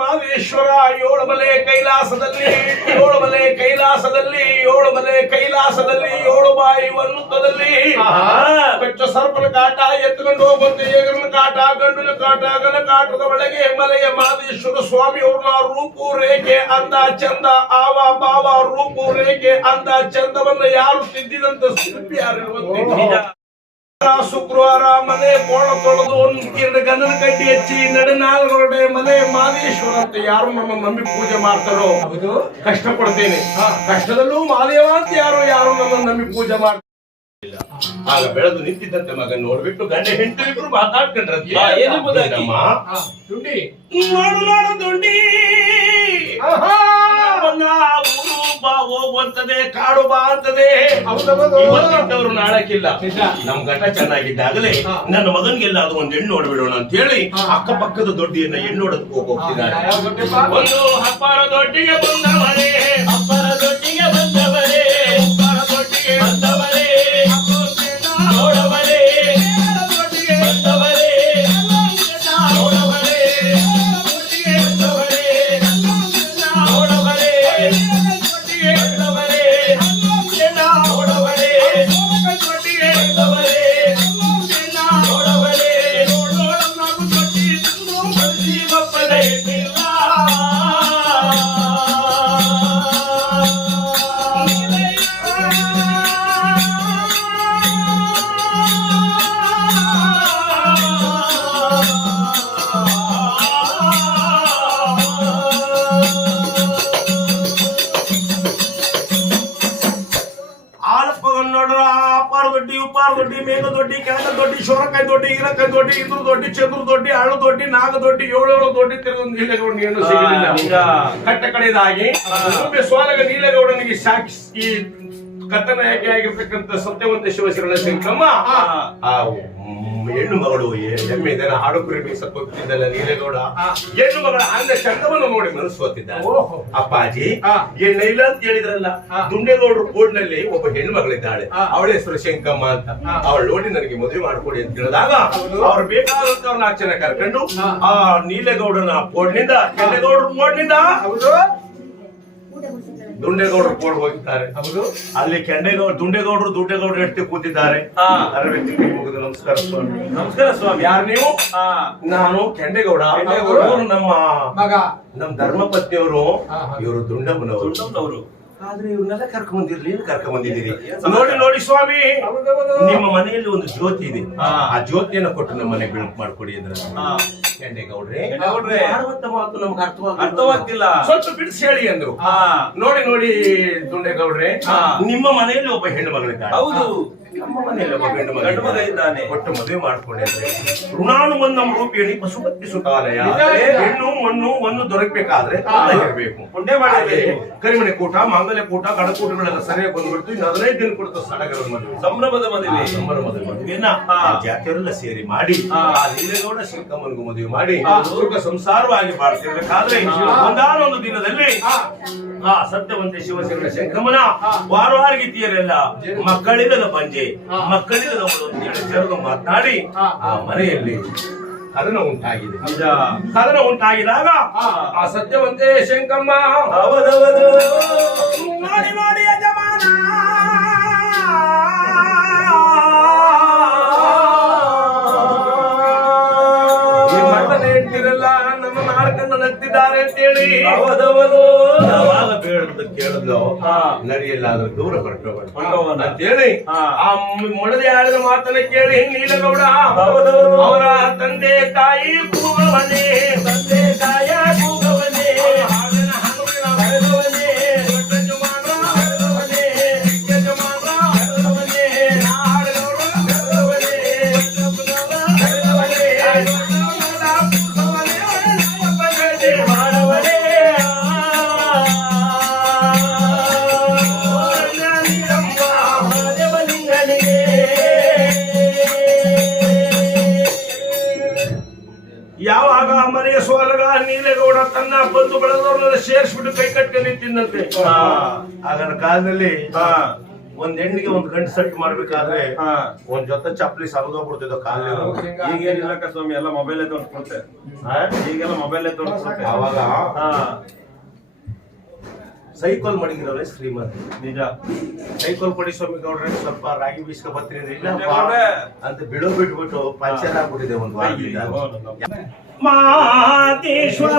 ಮಾದೇಶ್ವರ ಏಳುಮಲೆ ಕೈಲಾಸದಲ್ಲಿ ಏಳು ಬಾಯಿ ವೃತ್ತದಲ್ಲಿ ಕಚ್ಚ ಸರ್ಪನ ಕಾಟ ಎತ್ಕೊಂಡು ಹೋಗುವಂತೆ ಏಗರನ ಕಾಟ ಗಂಡುನ ಕಾಟ ಗನ ಕಾಟದ ಒಳಗೆ ಮಲೆಯ ಮಾದೇಶ್ವರ ಸ್ವಾಮಿ ಅವ್ರನ್ನ ರೂಪು ರೇಖೆ ಅಂದ ಚಂದ ಆವ ಬಾವ ರೂಪು ರೇಖೆ ಅಂದ ಚಂದವನ್ನ ಯಾರು ತಿದ್ದಿದಂತ ಶಿಲ್ಪಿ ಯಾರಿರುವಂತೆ ಶುಕ್ರವಾರ ಮನೆ ಕೋಣ ತೊಳೆದು ಒಂದು ಗಂಧದ ಕಡ್ಡಿ ಹಚ್ಚಿ ನಡೆನಾಲ್ಗೊರಡೆ ಮನೆ ಮಾದೇಶ್ವರ ಅಂತ ಯಾರು ನಮ್ಮ ನಂಬಿ ಪೂಜೆ ಮಾಡ್ತಾರೋ ಕಷ್ಟ ಪಡ್ತೇನೆ ಕಷ್ಟದಲ್ಲೂ ಮಾದೇವ ಅಂತ ಯಾರು ನಮ್ಮ ನಂಬಿ ಪೂಜೆ ಮಾಡ್ತಾರೆ ಆಗ ಬೆಳೆದು ನಿಂತಿದ್ದಂತೆ ಮಗನ್ ನೋಡ್ಬಿಟ್ಟು ಗಂಡ ಹೆಂಡತಿಬ್ರು ಮಾತಾಡ್ಕೊಂಡ್ರಂತೆ ದುಂಡಿ ಹೋಗುವಂತದೆ ಕಾಡು ಬಾ ಅಂತದೆ ಇವತ್ತಿದ್ದವ್ರು ನಾಳಕ್ಕಿಲ್ಲ ನಮ್ ಘಟ ಚೆನ್ನಾಗಿದ್ದಾಗಲೇ ನನ್ನ ಮಗನ್ಗೆಲ್ಲ ಅದು ಒಂದ್ ಹೆಣ್ಣು ನೋಡ್ಬಿಡೋಣ ಅಂತ ಹೇಳಿ ಅಕ್ಕಪಕ್ಕದ ದೊಡ್ಡಿಯನ್ನ ಹೆಣ್ಣು ನೋಡೋದಕ್ಕೆ ಹೋಗ್ತಿದ್ದಾರೆ ಒಂದು ಅಪ್ಪರ ದೊಡ್ಡಿಗೆ ಬಂದವರೇ ಅಪ್ಪರ ದೊಡ್ಡಿಗೆ ಬಂದವರೇ ಅಪ್ಪರ ದೊಡ್ಡಿಗೆ ಬಂದವರೇ ನೋಡವರೇ ಬಂದವರೇ ನೋಡವರೇ ದೊಡ್ಡಿ ಮೇಘ ದೊಡ್ಡಿ ಕೆಳಕ ದೊಡ್ಡಿ ಶೋರಕಾಯಿ ದೊಡ್ಡಿ ಹೀರಕಾಯಿ ದೊಡ್ಡಿ ಇದ್ರ ದೊಡ್ಡಿ ಚಂದ್ರ ದೊಡ್ಡಿ ಅಳು ದೊಡ್ಡಿ ನಾಗ ದೊಡ್ಡಿ ಏಳು ದೊಡ್ಡಿ ತಿರುಗಿ ನೀಲಗೌಡ ಏನು ಸಿಗಲಿಲ್ಲ ಕಟ್ಟ ಕಡೆದಾಗಿ ಸ್ವಾಲಗ ನೀಲಗೌಡನಿಗೆ ಸಾಕ್ಷಿ ಕಥನ ಯಾಕೆ ಆಗಿರ್ತಕ್ಕಂಥ ಸತ್ಯವಂತ ಶಿವಶರಣ ಶಂಕಮ್ಮ ಹೆಣ್ಣು ಮಗಳು ಎಮ್ಮೆ ದನ ಹಾಡು ಕುರಿ ಮೇಯಿಸಕ್ಕೋಗ್ತಿದ್ದಲ್ಲ ನೀಲೇಗೌಡ ಹೆಣ್ಣು ಮಗಳ ಅಂದ ಚಂದವನ್ನು ನೋಡಿ ಮನಸ್ಸು ಹೊತ್ತಿದ್ದ ಅಪ್ಪಾಜಿ ಹೆಣ್ಣಿಲ್ಲ ಅಂತ ಹೇಳಿದ್ರಲ್ಲ ದುಂಡೇಗೌಡರು ಬೋರ್ಡ್ನಲ್ಲಿ ಒಬ್ಬ ಹೆಣ್ಣು ಮಗಳಿದ್ದಾಳೆ ಅವಳ ಹೆಸರು ಶಂಕಮ್ಮ ಅಂತ ಅವಳು ನೋಡಿ ನನಗೆ ಮದುವೆ ಮಾಡ್ಕೊಡಿ ಅಂತ ಹೇಳಿದಾಗ ಅವ್ರು ಬೇಕಾದಂತವ್ರನ್ನ 4 ಜನ ಕರ್ಕೊಂಡು ಆ ನೀಲೇಗೌಡನ ಬೋರ್ಡ್ನಿಂದ ಕೆಂಡೇಗೌಡರ ಬೋರ್ಡ್ನಿಂದ ದುಂಡೇಗೌಡರು ಕೋಡ್ ಹೋಗಿದ್ದಾರೆ ಅಲ್ಲಿ ದುಂಡೇಗೌಡರು ಎಡ್ತಿ ಕೂತಿದ್ದಾರೆ ನಮಸ್ಕಾರ ಸ್ವಾಮಿ. ನಮಸ್ಕಾರ ಸ್ವಾಮಿ. ಯಾರು ನೀವು? ನಾನು ಕೆಂಡೇಗೌಡ. ನಮ್ಮ ಧರ್ಮಪತ್ನಿಯವರು ಇವರು ದುಂಡಮ್ಮನವರು. ಆದ್ರೆ ಇವ್ರನ್ನೆಲ್ಲ ಕರ್ಕೊಂಡ್ ಬಂದಿದ್ದೀರಿ ನೋಡಿ ಸ್ವಾಮಿ, ನಿಮ್ಮ ಮನೆಯಲ್ಲಿ ಒಂದು ಜ್ಯೋತಿ ಇದೆ, ಆ ಜ್ಯೋತಿಯನ್ನ ಕೊಟ್ಟು ನಮ್ಮ ಮನೆ ಬೆಳಕು ಮಾಡ್ಕೊಡಿ ಅಂದ್ರೆ ಕೆಂಡೇಗೌಡ್ರೆ ಮಾತು ನಮ್ಗೆ ಅರ್ಥವಾಗ್ತಿಲ್ಲ, ಸ್ವಲ್ಪ ಬಿಡಿಸಿ ಹೇಳಿ ಅಂದ್ರು. ನೋಡಿ ದುಂಡೇಗೌಡ್ರೆ, ನಿಮ್ಮ ಮನೆಯಲ್ಲಿ ಒಬ್ಬ ಹೆಣ್ಣು ಮಗಳಿದ್ದಾಳೆ. ಹೌದು, ನಮ್ಮ ಮನೆಯಲ್ಲಿ ಒಬ್ಬ ಗಂಡು ಮಗ ಇದ್ದಾನೆ. ಒಟ್ಟು ಮದುವೆ ಮಾಡ್ಕೊಂಡ್ರೆ ಋಣಾನುಬಂಧಂ ರೂಪಿಣಿ ಪಶುಪತಿ ಸುತಾಲಯ. ಹೆಣ್ಣು ಮಣ್ಣು ಒಂದು ದೊರಕಬೇಕಾದ್ರೆ ಇರಬೇಕು. ಪುಣ್ಯ ಮಾಡಿ ಕರಿಮನೆ ಕೂಟ, ಮಾಂಗಲ್ಯ ಕೂಟ, ಕಡಕೂಟಗಳೆಲ್ಲ ಸರಿಯಾಗಿ ಬಂದ್ಬಿಡ್ತು. ಇನ್ನು 15 ದಿನ ಕೊಡ್ತು ಸಡಗರ ಮದುವೆ, ಸಂಭ್ರಮದ ಮದುವೆಯನ್ನ ಜಾತಿಯವರೆಲ್ಲ ಸೇರಿ ಮಾಡಿ ನೀಲೇಗೌಡ ಶಂಕಮ್ಮನಿಗೂ ಮದುವೆ ಮಾಡಿ ಸುಖ ಸಂಸಾರವಾಗಿ ಬಾಳ್ತಿರ್ಬೇಕಾದ್ರೆ ಒಂದಾನೊಂದು ದಿನದಲ್ಲಿ ಸತ್ಯವಂತೆ ಶಿವಶರಣ ಶಂಕಮ್ಮನ ವಾರವಾರಗಿತಿಯರೆಲ್ಲ ಮಕ್ಕಳಿಲ್ಲದ ಪಂಜೆ, ಮಕ್ಕಳಿಲ್ಲದ ಜರುಗ ಮಾತನಾಡಿ ಆ ಮನೆಯಲ್ಲಿ ಕದನ ಉಂಟಾಗಿದೆ. ಕದನ ಉಂಟಾಗಿದಾಗ ಆ ಸತ್ಯವಂತೆ ಶಂಕಮ್ಮ ನೋಡಿ ಯಜಮಾನ ಹೇಳ್ತಿರಲ್ಲ ನಮ್ಮ ನಾಡ್ಕೊಂಡು ನಗ್ತಿದ್ದಾರೆ ಅಂತೇಳಿ ಯಾವಾಗ ಬೇಡದ ಕೇಳಿದ್ಲು ನಡಿಯಲ್ಲಾದ್ರೂ ದೂರ ಹೊರಟೋಗೋಣ ಅಂತೇಳಿ ಆ ಮೊಡದೆ ಆಡಿದ ಮಾತನ್ನ ಕೇಳಿ ನೀಲಗೌಡ ಅವರ ತಂದೆ ತಾಯಿ ಕೂಗವನೇ, ತಂದೆ ತಾಯ ಕೂಗವನೇ, ಹರದವನೇ, ದೊಡ್ಡ ಜಮಾನ ಹರದವನೇ, ಯಜಮಾನ ಹರದವನೇ, ನಾಡಗೌಡ ಹರದವನೇ, ಹರದವನೇ, ಮಾಡವನೇ. ಯಾವಾಗ ಮನೆಯ ಸೋಲಗ ನೀಲೇಗೌಡ ತನ್ನ ಬಂಧು ಬಳದವ್ರನ್ನೆಲ್ಲ ಸೇರಿಸ್ಬಿಟ್ಟು ಕೈ ಕಟ್ಕೊಂಡು ನಿಂತಿದ್ದಂತೆ. ಆಗನ ಕಾಲದಲ್ಲಿ ಒಂದ್ ಹೆಣ್ಣಿಗೆ ಒಂದ್ ಗಂಟು ಸೆಟ್ ಮಾಡ್ಬೇಕಾದ್ರೆ ಒಂದ್ ಜೊತೆ ಚಪ್ಪಲಿ ಸರಿದೋಗ್ಬಿಡ್ತಿದ್ದೋ ಕಾಲ. ಈಗೇನಿಲ್ಲಕ್ಕ ಸ್ವಾಮಿ, ಎಲ್ಲ ಮೊಬೈಲ್ ತೋರಿಸ್ಕೊಡ್ತೆ. ಈಗೆಲ್ಲ ಮೊಬೈಲ್ ತೋರಿಸ್ಕೊಡ್ತೆ. ಅವಾಗ ಸೈಕಲ್ ಮಡಗಿರೋರೆ ಶ್ರೀಮಂತ. ನಿಜ. ಸೈಕಲ್ ಕೊಡಿ ಸ್ವಾಮಿ ಗೌಡ್ರೆ, ಸ್ವಲ್ಪ ರಾಗಿ ಬೀಸ್ಕೊ ಬರ್ತೀನಿ ಅಂತ ಬಿಡೋ ಬಿಟ್ಬಿಟ್ಟು ಪಂಚರ್ ಆಗ್ಬಿಟ್ಟಿದೆ ಒಂದು ವಾರದಿಂದ. ಮಾತೇಶ್ವರ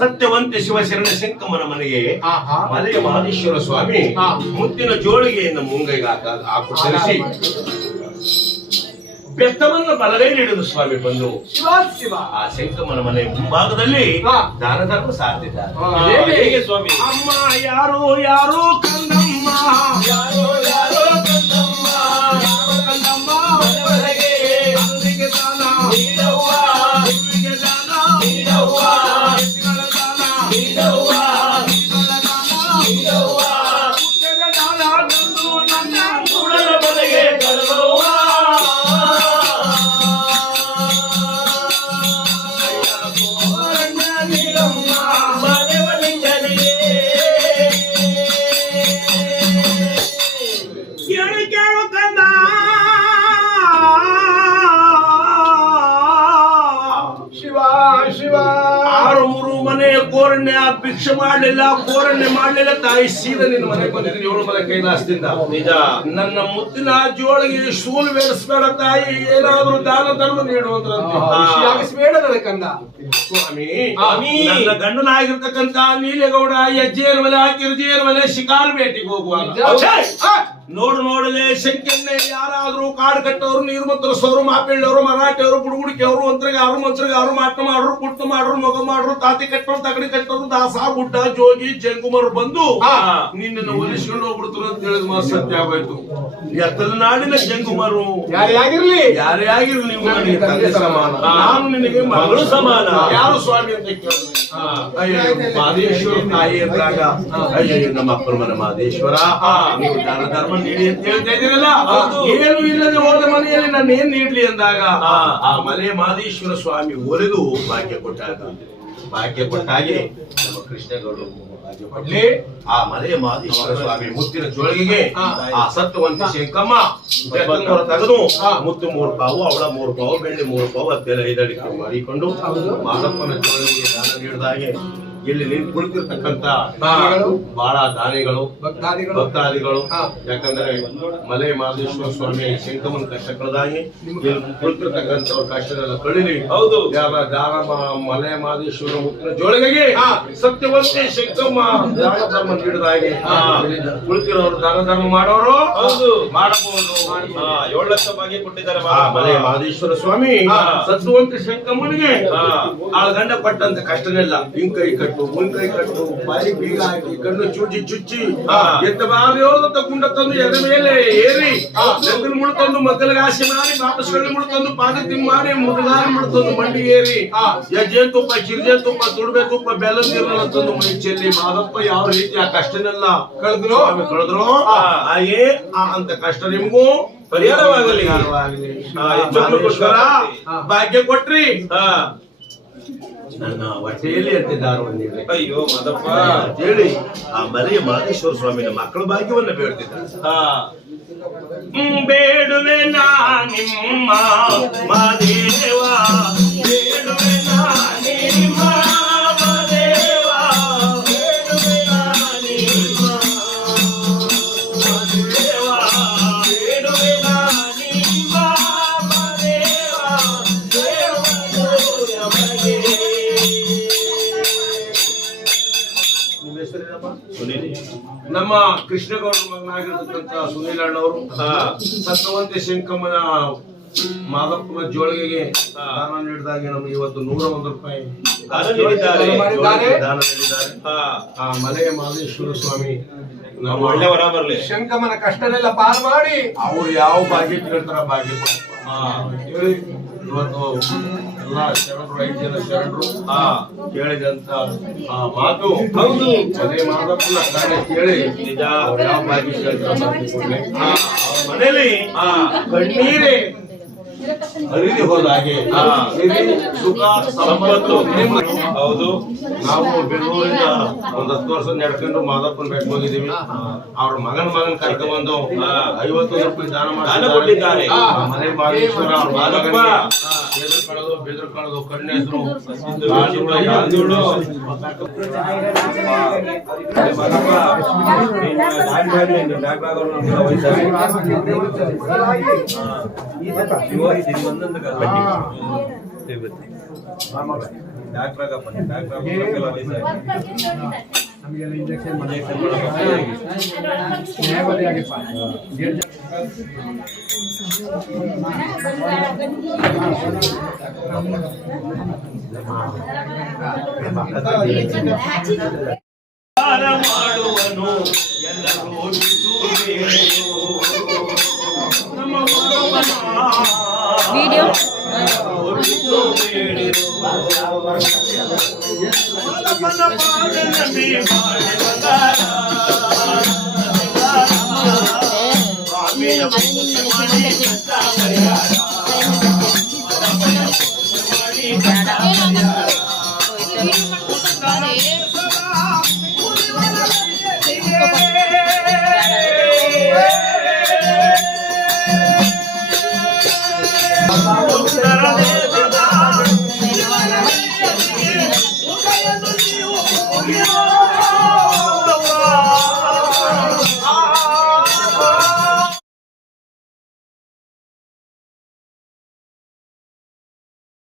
ಸತ್ಯವಂತ ಶಿವಶರಣ ಶಂಕಮನ ಮನೆಗೆ ಮಲೆಯ ಮಹದೇಶ್ವರ ಸ್ವಾಮಿ ಮುತ್ತಿನ ಜೋಳಿಗೆಯನ್ನು ಮುಂಗೈಗೆ ಹಾಕು ಧರಿಸಿ ಬೆತ್ತವನ್ನು ಬಲಗೈಲಿ ಹಿಡಿದು ಸ್ವಾಮಿ ಬಂದು ಆ ಶಂಕಮನ ಮನೆ ಮುಂಭಾಗದಲ್ಲಿ ದಾನ ಧರ್ಮ ಸಾಧಿದ್ದಾರೆ. ಹೇಗೆ ಸ್ವಾಮಿ? ಅಮ್ಮ ಯಾರು ಯಾರು ಕಂದಮ್ಮ, ಯಾರೋ ಯಾರೋ ಕಂದಮ್ಮ, ಕಂದಮ್ಮ ಒಳಗೆ ಅಂದಿಗೆ ದಾನ ನೀಡವ್ವ, ಅಂದಿಗೆ ದಾನ ನೀಡವ್ವ, ಎತ್ತಿಗಳ ದಾನ ನೀಡವ್ವ, ಎತ್ತಿಗಳ ದಾನ ನೀಡವ್ವ, ಹುಟ್ಟಿದ ದಾನ ತಂದು ನನ್ನ ಕೂಡಲ ಬಲೆಗೆ ತರುವವ್ವ. ನೀಡಮ್ಮ ಮನೆವಲಿಂಗ ಬೋರಣ್ಯ ಭಿಕ್ಷೆ ಮಾಡ್ಲಿಲ್ಲ, ಬೋರಣ್ಯ ಮಾಡ್ಲಿಲ್ಲ ತಾಯಿ ಸೀದಾ ನಿನ್ನ ಮನೆಗೆ ಬಂದಿದ್ದೀನಿ 7 ಮಲೆ ಕೈಲಾಸದಿಂದ. ನಿಜ. ನನ್ನ ಮುತ್ತಿನ ಜೋಳಿಗೆ ಸೂಲು ಬೇಡಿಸ್ಬೇಡ ತಾಯಿ, ಏನಾದ್ರೂ ದಾನ ಧರ್ಮ ನೀಡುವಂತ ಕಂದ ಸ್ವಾಮಿ. ನನ್ನ ಗಂಡನಾಗಿರ್ತಕ್ಕಂತ ನೀಲೇಗೌಡ ಹೆಜ್ಜೆಯ ಮಲೆ ಹಾಕಿರ್ಜಿಯ ಮಲೆ ಶಿಕಾರ್ ಬೇಟಿಗೆ ಹೋಗುವಾಗ ನೋಡಲೇ ಶಂಕೆಣ್ಣೆ ಯಾರಾದ್ರೂ ಕಾಡು ಕಟ್ಟೋರು, ನೀರು ಮಂತ್ರಸೋರು, ಮಾಪಿಳ್ಳವರು, ಮರಾಠಿಯವರು, ಬುಡುಗುಡಿಕೆಯವರು, ಮಂತ್ರಿಗಾರು, ಮಂತ್ರಿಗಾರು, ಮಾಟ ಮಾಡ್ರು, ಕುಟ್ಟು ಮಾಡ್ರು, ಮಗ ಮಾಡ್ರು, ತಾತಿ ಕಟ್ಟೋರು, ತಗಡಿ ಕಟ್ಟೋರು, ದಾಸ, ಗುಡ್ಡ, ಜೋಗಿ, ಜಂಗುಮರು ಬಂದು ನಿನ್ನನ್ನು ಒಲಿಸ್ಕೊಂಡು ಹೋಗ್ಬಿಡ್ತಾರೆ ಅಂತ ಹೇಳಿದ ಸತ್ಯ ಆಗೋಯ್ತು. ನಾಡಿನ ಜಂಗುಮರು ಯಾರೇ ಆಗಿರ್ಲಿ ನೀವು ನನಗೆ ತಂದೆ ಸಮಾನ, ನಾನು ನಿನಗೆ ಮಗಳು ಸಮಾನ. ಯಾರು ಸ್ವಾಮಿ ಅಂತ ಕೇಳಿದ್ರೆ ಮಾದೇಶ್ವರ ತಾಯಿ ಅಂದಾಗ ಅಯ್ಯೋ ನಮ್ಮ ಅಪ್ಪನ ಮನೆ ಮಾದೇಶ್ವರ, ನೀವು ದಾನ ಧರ್ಮ ನೀಡಿ ಅಂತ ಹೇಳ್ತಾ ಇದ್ದೀರಲ್ಲ, ಏನು ಇಲ್ಲದೆ ಹೋದ ಮನೆಯಲ್ಲಿ ನಾನು ಏನ್ ನೀಡ್ಲಿ ಅಂದಾಗ ಆ ಮನೆ ಮಾದೇಶ್ವರ ಸ್ವಾಮಿ ಒಲಿದು ಭಾಗ್ಯ ಕೊಟ್ಟಾಗೆ ನಮ್ಮ ಕೃಷ್ಣಗೌಡ ಕೊಡ್ಲಿ. ಆ ಮಲೆ ಮಾದೇಶ್ವರ ಸ್ವಾಮಿ ಮುತ್ತಿನ ಜೋಳಿಗೆಗೆ ಆ ಸತ್ಯವಂತ ಶಂಕಮ್ಮ ತೆಗೆದು ಮುತ್ತು 3 ಪಾವು, ಅವಳ 3 ಪಾವು, ಬೆಳ್ಳಿ 3 ಪಾವು, ಅದೆಲ್ಲ 5 ಅಡಿಕೆ ಮಾಡಿಕೊಂಡು ಮಾದಪ್ಪನ ಜೋಳಿಗೆಗೆ ದಾನ ನೀಡಿದಾಗೆ ಇಲ್ಲಿ ನಿಂತು ಕುಳಿತಿರ್ತಕ್ಕಂತ ಬಹಳ ದಾನಿಗಳು, ಭಕ್ತಾದಿಗಳು, ಯಾಕಂದ್ರೆ ಮಲೆ ಮಾದೇಶ್ವರ ಸ್ವಾಮಿ ಶಂಕಮನ್ ಕಷ್ಟ ಕಳೆದಾಗಿ ಇಲ್ಲಿ ಕುಳಿತಿರ್ತಕ್ಕಂಥವ್ರ ಕಷ್ಟನೆಲ್ಲ ಕಳೀಲಿ. ಹೌದು, ದಾನ ಮಲೆ ಮಾದೇಶ್ವರ ಮುತ್ತಿನ ಜೋಳಿಗೆಗೆ ಸತ್ಯವಂತೆ ಶಂಕಮ್ಮ ದಾನ ಧರ್ಮ ನೀಡಿದಾಗೆ ಕುಳಿತಿರೋರು ದಾನ ಧರ್ಮ ಮಾಡೋರು ಹೌದು ಮಾಡಬಹುದು. 7 ಲಕ್ಷ ಭಾಗ್ಯ ಕೊಟ್ಟಿದ್ದಾರೆ ಮಲೆ ಮಾದೇಶ್ವರ ಸ್ವಾಮಿ ಸತ್ಯವಂತ ಶಂಕಮ್ಮನಿಗೆ ಆ ಗಂಡ ಪಟ್ಟಂತ ಕಷ್ಟನೆಲ್ಲ ಹಿಂಗ್ ಕೈ ಕಟ್ಟು, ಮುಂದ್ ಕೈ ಕಟ್ಟು, ಬಾಯಿ ಬೀಗ ಹಾಕಿ, ಕಣ್ಣು ಚುಚ್ಚಿ ಎತ್ತ ಬಾರಿಯೋದಂತ ಗುಂಡ ತಂದು ಎದೆ ಮೇಲೆ ಏರಿ, ಗಂಗಲ್ ಮುಳು ತಂದು ಮಗ್ಗಲಿಗೆ ಆಸೆ ಮಾಡಿ, ಬಾಪಸ್ಗಳಿ ಮುಳು ತಂದು ಪಾದತಿ ಮಾಡಿ, ಮುದುಗಾರ ಮುಳು ತಂದು ಮಂಡಿಗೆ ಏರಿ, ಜೇನ್ ತುಪ್ಪ, ಕಿರ್ಜೆ ತುಪ್ಪ, ತುಡ್ಬೆ ತುಪ್ಪ, ಬೆಲ್ಲದ ನೀರನ್ನ ತಂದು ಮೈ ಚೆಲ್ಲಿ ಮಾದಪ್ಪ ಯಾವ ರೀತಿ ಆ ಕಷ್ಟನೆಲ್ಲ ಕಳೆದ್ರು ಹಾಗೆ ಅಂತ ಕಷ್ಟ ನಿಮ್ಗೂ ಪರಿಹಾರವಾಗಲಿ. ಭಾಗ್ಯ ಕೊಟ್ರಿ, ನನ್ನ ಹೊಟ್ಟೆಯಲ್ಲಿ ಅಂತಿದ್ದಾರು. ಅಯ್ಯೋ ಮಾದಪ್ಪ ಹೇಳಿ ಆ ಮಲೆಯ ಮಾದೇಶ್ವರ ಸ್ವಾಮಿನ ಮಕ್ಕಳ ಭಾಗ್ಯವನ್ನ ಬೇಡ್ತಿದ್ದಾರೆ. ಬೇಡುವೆ ನಾ ನಿಮ್ಮ ಮಾದೇವ, ಬೇಡುವೆ ನಾ ನಿಮ್ಮ ಮಾದೇವ, ಬೇಡುವೆ ನಾ ನಿಮ್ಮ ಮಾದೇವ, ಬೇಡುವೆ ನಾ ನಿಮ್ಮ ಮಾದೇವ, ನಮ್ಮ ಕೃಷ್ಣಗೌಡ ಮಗನಾಗಿರ್ತಕ್ಕಂಥ ಸುನೀಲ್ ಅಣ್ಣವರು ಸತ್ಯವಂತ ಶಂಕಮ್ಮನ ಮಾದಪ್ಪನ ಜೋಳಿಗೆಗೆ ದಾನ ನೀಡಿದಾಗ ನಮಗೆ ಇವತ್ತು 101 ರೂಪಾಯಿ ದಾನ ನೀಡಿದ್ದಾರೆ. ಆ ಮಲೆಯ ಮಾದೇಶ್ವರ ಸ್ವಾಮಿ ನಮ್ಮ ಒಳ್ಳೆ ವರ ಬರ್ಲಿ, ಶಂಕಮನ ಕಷ್ಟನೆಲ್ಲ ಪಾರ್ ಮಾಡಿ ಅವ್ರು ಯಾವ ಭಾಗ್ಯ ಕೇಳ್ತಾರ ಭಾಗ್ಯ ಹೇಳಿ. ಇವತ್ತು ಎಲ್ಲ ಶರಣರು 5 ಜನ ಶರಣರು ಕೇಳಿದಂತ ಆ ಮಾತು ಹೌದು. ಮಲೆ ಮಾದಪ್ಪನ ಕಡೆ ಕೇಳಿ ನಿಜ ಅವ್ರು ಯಾವ ಭಾಗ್ಯ ಕೇಳ್ತಾರ ಅವ್ರ ಮನೇಲಿ ಕಣ್ಣೀರೇ ಹರಿದು ಹೋದ ಹಾಗೆ ಸುಖ ಸಂಪತ್ತು. ಹೌದು, ನಾವು ಬೆಂಗಳೂರಿಂದ ಒಂದು 10 ವರ್ಷ ನಡ್ಕೊಂಡು ಮಾದಪ್ಪನ ಬೆಟ್ಟ ಹೋಗಿದ್ದೀವಿ. ಅವ್ರ ಮಗನ್ ಕರ್ಕೊಂಡ್ಬಂದು 51 ರೂಪಾಯಿ ದಾನ ಕೊಟ್ಟಿದ್ದಾರೆ. ಮನೆ ಮಾದೇಶ್ವರ ಮಾದಪ್ಪ ಬೆದ್ರು ಕಳೆದು ಕಣ್ಣೆಸರು ನಮಗೆಲ್ಲ ಇಂಜೆಕ್ಷನ್ ಮಾಡುವನು ಎಲ್ಲರೂ ವಿಡಿಯೋ ನುಡಿರೋ